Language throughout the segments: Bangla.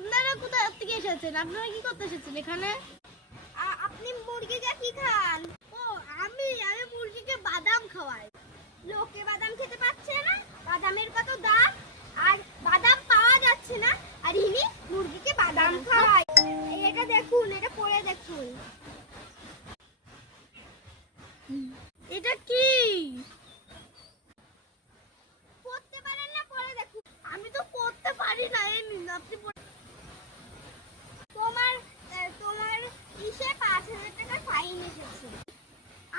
আপনারা কোথা থেকে এসেছেন? আপনারা কি করতে এসেছেন এখানে? আপনি মুরগিকে কি খান? ও আমি মুরগিকে বাদাম খাওয়াই। লোকে বাদাম খেতে পাচ্ছে না, বাদামের কত দাম, আর বাদাম পাওয়া যাচ্ছে না, আর ইনি মুরগিকে বাদাম খাওয়ায়। এটা দেখুন, এটা পরে দেখুন। এটা কি? পড়তে পারেন না? পরে দেখুন। আমি তো পড়তে পারি না। এই নিন, আপনি তোমার তোমার ইসে ৫,০০০ টাকা ফাইন এসেছে।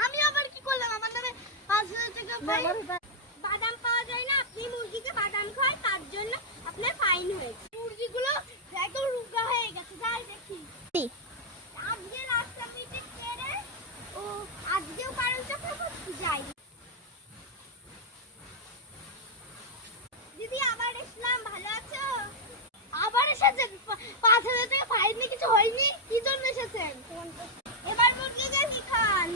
আমি আবার কি করলাম? আমার নামে ৫,০০০ টাকা ফাইন? বাদাম পাওয়া যায় না, আপনি মুরগিকে বাদাম খায়, তার জন্য আপনার ফাইন হয়েছে। মুরগিগুলো একদম রোগা হয়ে গেছে। যাই দেখি। আজকে রাস্তা মিটে কেড়ে ও আজকেও কারণ চক্রবর্তী যাই। দিদি আবার এসলাম, ভালো আছো? আবার এসেছেন? ৫,০০০ টাকা ফাইন নিয়ে কিছু হয়নি? কি জন্য এসেছেন? এবার মুরগিকে কি খান?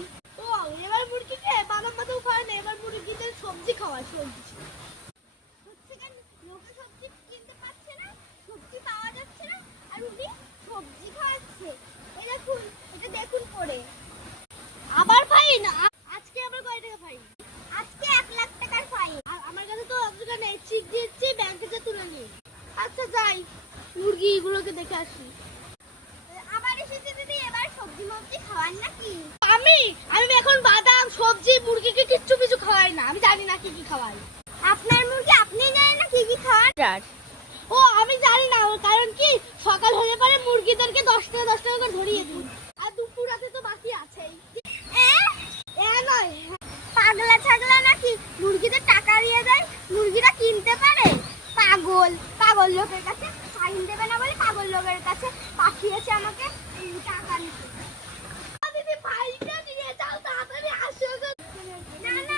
ও এবার মুরগিকে বাদাম বাদাম খাওয়ায় না, এবার মুরগিদের সবজি খাওয়ায়। সবজি হচ্ছে কেন? লোকে সবজি কিনতে পারছে না, সবজি পাওয়া যাচ্ছে না, আর উনি সবজি খাওয়াচ্ছে। এই দেখুন, এটা দেখুন পড়ে। আবার ফাইন? আজকে আবার কয় টাকা ফাইন? আজকে ১,০০,০০০ টাকার ফাইন। আর আমার কাছে তো অতটা নেই, চেক দিচ্ছি, ব্যাংকে যা তুলে নিই। আচ্ছা যাই, মুরগিগুলোকে দেখে আসি। আবার এসেছে দিদি, এবার সবজি মবজি খাওয়ান নাকি? আমি এখন বাদাম সবজি মুরগিকে কিচ্ছু কিছু খাওয়াই না, আমি জানি না কি কি খাওয়াই। আপনার মুরগি আপনি জানেন না কি কি খাওয়ান? ও আমি জানি না, ওর কারণ কি সকাল হলে পরে মুরগিদেরকে ১০ টাকা ১০ টাকা করে ধরিয়ে দিই, আর দুপুর রাতে তো বাকি আছেই। নয় পাগলা ছাগলা নাকি মুরগিদের টাকা দিয়ে দেয়, মুরগিরা কিনতে পারে? পাগল লোকের কাছে ফাইন দেবে না বলে পাগল লোকের কাছে পাঠিয়েছে আমাকে টাকা নিতে। দিদি ফাইনটা নিয়ে যাও, তাড়াতাড়ি আসো। না না